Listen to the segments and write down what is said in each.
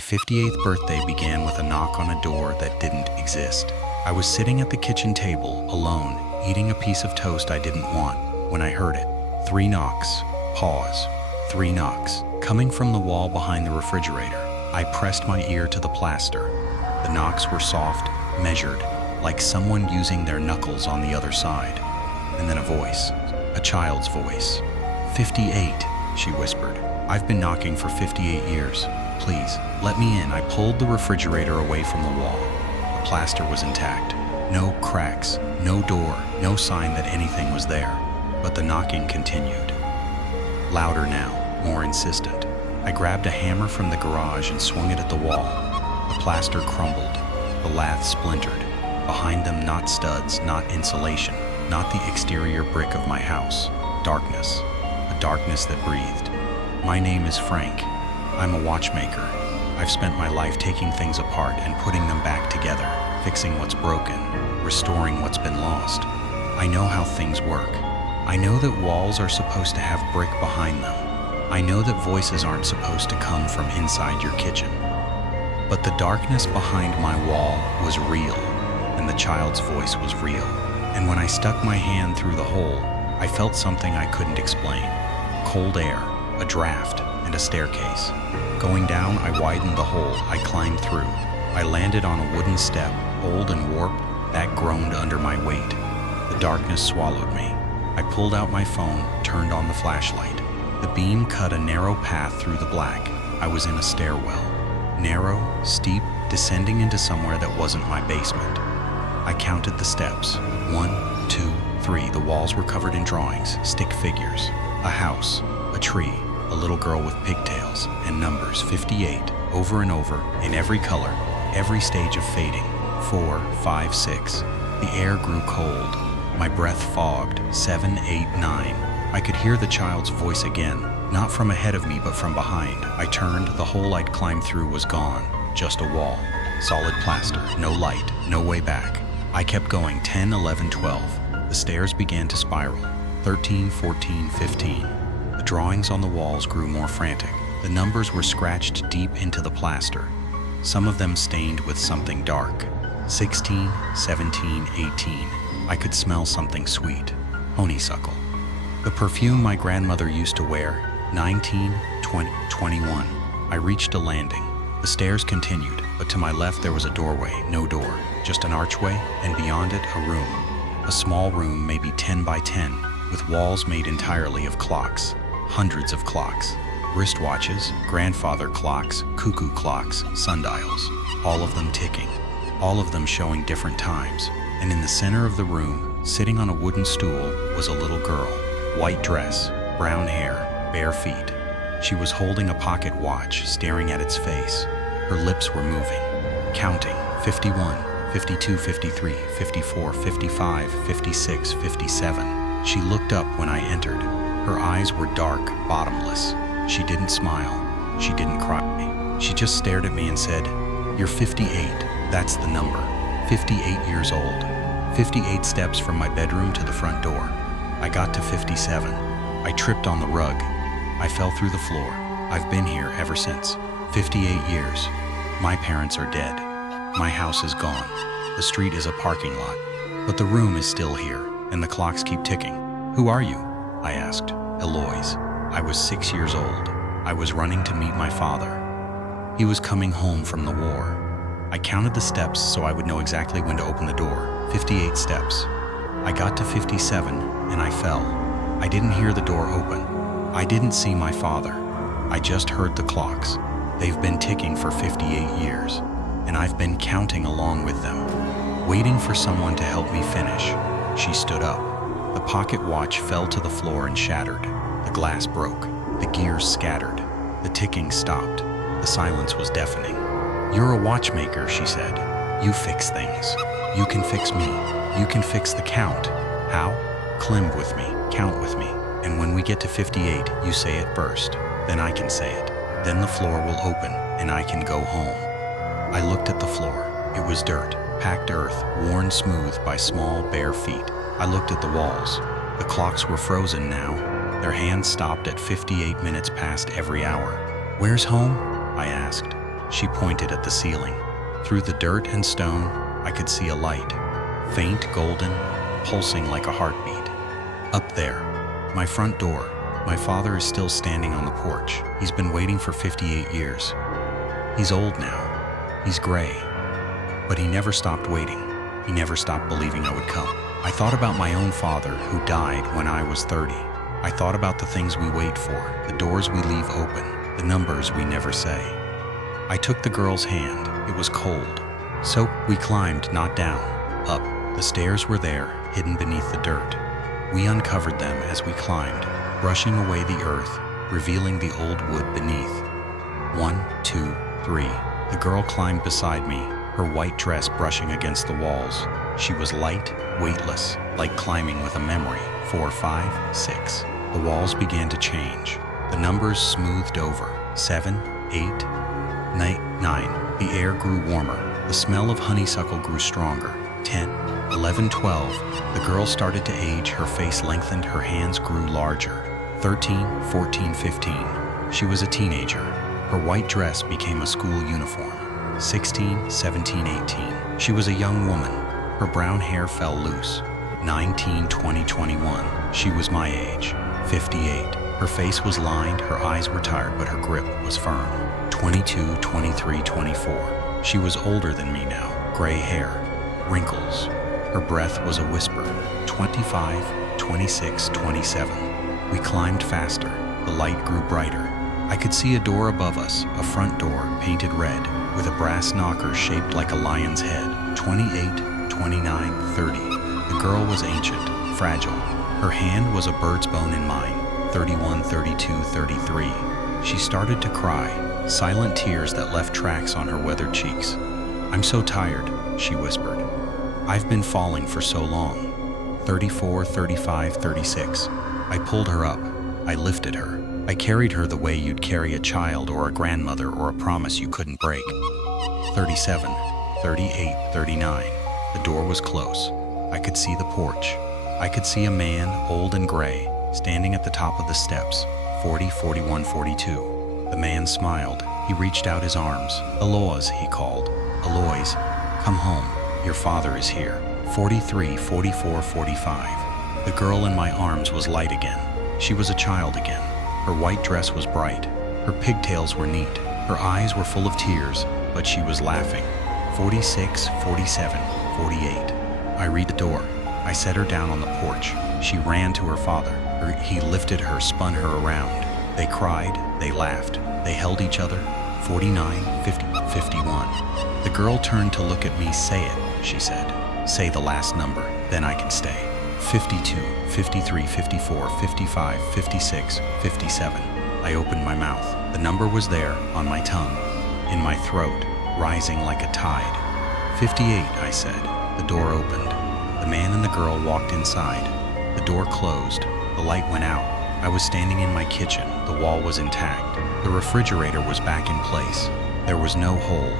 My 58th birthday began with a knock on a door that didn't exist. I was sitting at the kitchen table, alone, eating a piece of toast I didn't want, when I heard it. 3 knocks. Pause. 3 knocks. Coming from the wall behind the refrigerator. I pressed my ear to the plaster. The knocks were soft, measured, like someone using their knuckles on the other side. And then a voice. A child's voice. 58, she whispered. I've been knocking for 58 years. Please, let me in. I pulled the refrigerator away from the wall. The plaster was intact. No cracks, no door, no sign that anything was there. But the knocking continued. Louder now, more insistent. I grabbed a hammer from the garage and swung it at the wall. The plaster crumbled. The lath splintered. Behind them, not studs, not insulation, not the exterior brick of my house. Darkness. A darkness that breathed. My name is Frank. I'm a watchmaker. I've spent my life taking things apart and putting them back together, fixing what's broken, restoring what's been lost. I know how things work. I know that walls are supposed to have brick behind them. I know that voices aren't supposed to come from inside your kitchen. But the darkness behind my wall was real, and the child's voice was real. And when I stuck my hand through the hole, I felt something I couldn't explain. Cold air, a draft, and a staircase. Going down, I widened the hole. I climbed through. I landed on a wooden step, old and warped, that groaned under my weight. The darkness swallowed me. I pulled out my phone, turned on the flashlight. The beam cut a narrow path through the black. I was in a stairwell. Narrow, steep, descending into somewhere that wasn't my basement. I counted the steps. 1, 2, 3. The walls were covered in drawings, stick figures, a house, a tree, a little girl with pigtails, and numbers 58, over and over, in every color, every stage of fading. 4, 5, 6. The air grew cold. My breath fogged. 7, 8, 9. I could hear the child's voice again, not from ahead of me but from behind. I turned. The hole I'd climbed through was gone. Just a wall. Solid plaster. No light. No way back. I kept going. 10, 11, 12. The stairs began to spiral. 13, 14, 15. The drawings on the walls grew more frantic. The numbers were scratched deep into the plaster, some of them stained with something dark. 16, 17, 18. I could smell something sweet. Honeysuckle. The perfume my grandmother used to wear. 19, 20, 21. I reached a landing. The stairs continued, but to my left there was a doorway. No door, just an archway, and beyond it a room. A small room, maybe 10 by 10, with walls made entirely of clocks. Hundreds of clocks. Wristwatches, grandfather clocks, cuckoo clocks, sundials. All of them ticking. All of them showing different times. And in the center of the room, sitting on a wooden stool, was a little girl. White dress, brown hair, bare feet. She was holding a pocket watch, staring at its face. Her lips were moving, counting. 51, 52, 53, 54, 55, 56, 57. She looked up when I entered. Her eyes were dark, bottomless. She didn't smile. She didn't cry. She just stared at me and said, "You're 58. That's the number. 58 years old." 58 steps from my bedroom to the front door. I got to 57. I tripped on the rug. I fell through the floor. I've been here ever since. 58 years. My parents are dead. My house is gone. The street is a parking lot. But the room is still here, and the clocks keep ticking. "Who are you?" I asked. "Eloise." I was 6 years old. I was running to meet my father. He was coming home from the war. I counted the steps so I would know exactly when to open the door. 58 steps. I got to 57, and I fell. I didn't hear the door open. I didn't see my father. I just heard the clocks. They've been ticking for 58 years, and I've been counting along with them, waiting for someone to help me finish. She stood up. The pocket watch fell to the floor and shattered. The glass broke. The gears scattered. The ticking stopped. The silence was deafening. "You're a watchmaker," she said. "You fix things. You can fix me. You can fix the count." "How?" "Climb with me. Count with me. And when we get to 58, you say it first. Then I can say it. Then the floor will open, and I can go home." I looked at the floor. It was dirt, packed earth, worn smooth by small, bare feet. I looked at the walls. The clocks were frozen now. Their hands stopped at 58 minutes past every hour. "Where's home?" I asked. She pointed at the ceiling. Through the dirt and stone, I could see a light, faint golden, pulsing like a heartbeat. Up there, my front door. My father is still standing on the porch. He's been waiting for 58 years. He's old now. He's gray. But he never stopped waiting. He never stopped believing I would come. I thought about my own father who died when I was 30. I thought about the things we wait for, the doors we leave open, the numbers we never say. I took the girl's hand. It was cold. So we climbed, not down, up. The stairs were there, hidden beneath the dirt. We uncovered them as we climbed, brushing away the earth, revealing the old wood beneath. 1, 2, 3. The girl climbed beside me, her white dress brushing against the walls. She was light, weightless, like climbing with a memory. 4, 5, 6. The walls began to change. The numbers smoothed over. 7, 8, 9. The air grew warmer. The smell of honeysuckle grew stronger. 10, 11, 12. The girl started to age. Her face lengthened. Her hands grew larger. 13, 14, 15. She was a teenager. Her white dress became a school uniform. 16, 17, 18. She was a young woman. Her brown hair fell loose. 19, 20, 21. She was my age. 58. Her face was lined, her eyes were tired, but her grip was firm. 22, 23, 24. She was older than me now. Gray hair, wrinkles. Her breath was a whisper. 25, 26, 27. We climbed faster. The light grew brighter. I could see a door above us, a front door, painted red, with a brass knocker shaped like a lion's head. 28, 29, 30. The girl was ancient, fragile. Her hand was a bird's bone in mine. 31, 32, 33. She started to cry, silent tears that left tracks on her weathered cheeks. "I'm so tired," she whispered. "I've been falling for so long." 34, 35, 36. I pulled her up. I lifted her. I carried her the way you'd carry a child or a grandmother or a promise you couldn't break. 37, 38, 39. The door was close. I could see the porch. I could see a man, old and gray, standing at the top of the steps. 40, 41, 42. The man smiled. He reached out his arms. "Alois," he called. "Alois, come home. Your father is here." 43, 44, 45. The girl in my arms was light again. She was a child again. Her white dress was bright. Her pigtails were neat. Her eyes were full of tears, but she was laughing. 46, 47, 48. I reached the door. I set her down on the porch. She ran to her father. He lifted her, spun her around. They cried, they laughed, they held each other. 49, 50, 51. The girl turned to look at me. "Say it," she said. "Say the last number, then I can stay." 52, 53, 54, 55, 56, 57. I opened my mouth. The number was there, on my tongue, in my throat, rising like a tide. 58, I said. The door opened. The man and the girl walked inside. The door closed. The light went out. I was standing in my kitchen. The wall was intact. The refrigerator was back in place. There was no hole,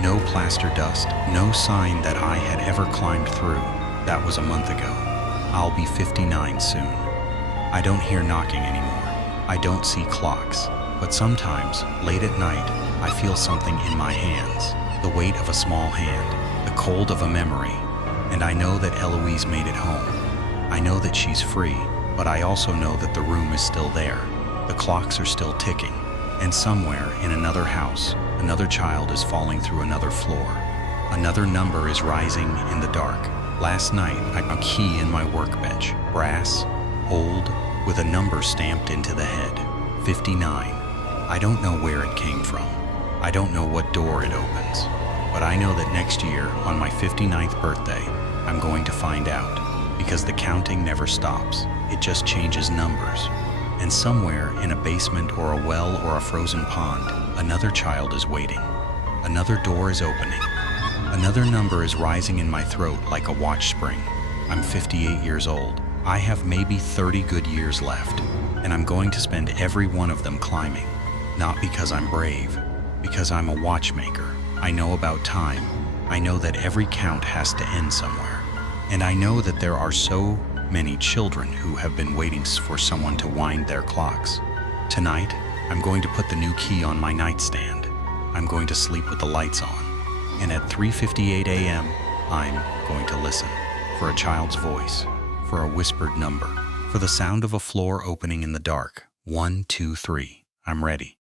no plaster dust, no sign that I had ever climbed through. That was a month ago. I'll be 59 soon. I don't hear knocking anymore. I don't see clocks. But sometimes, late at night, I feel something in my hands. The weight of a small hand, the cold of a memory. And I know that Eloise made it home. I know that she's free, but I also know that the room is still there. The clocks are still ticking. And somewhere in another house, another child is falling through another floor. Another number is rising in the dark. Last night, I found a key in my workbench. Brass, old, with a number stamped into the head. 59. I don't know where it came from. I don't know what door it opens. But I know that next year, on my 59th birthday, I'm going to find out. Because the counting never stops. It just changes numbers. And somewhere in a basement or a well or a frozen pond, another child is waiting. Another door is opening. Another number is rising in my throat like a watch spring. I'm 58 years old. I have maybe 30 good years left, and I'm going to spend every one of them climbing. Not because I'm brave, because I'm a watchmaker. I know about time. I know that every count has to end somewhere. And I know that there are so many children who have been waiting for someone to wind their clocks. Tonight, I'm going to put the new key on my nightstand. I'm going to sleep with the lights on. And at 3:58 a.m., I'm going to listen. For a child's voice. For a whispered number. For the sound of a floor opening in the dark. 1, 2, 3. I'm ready.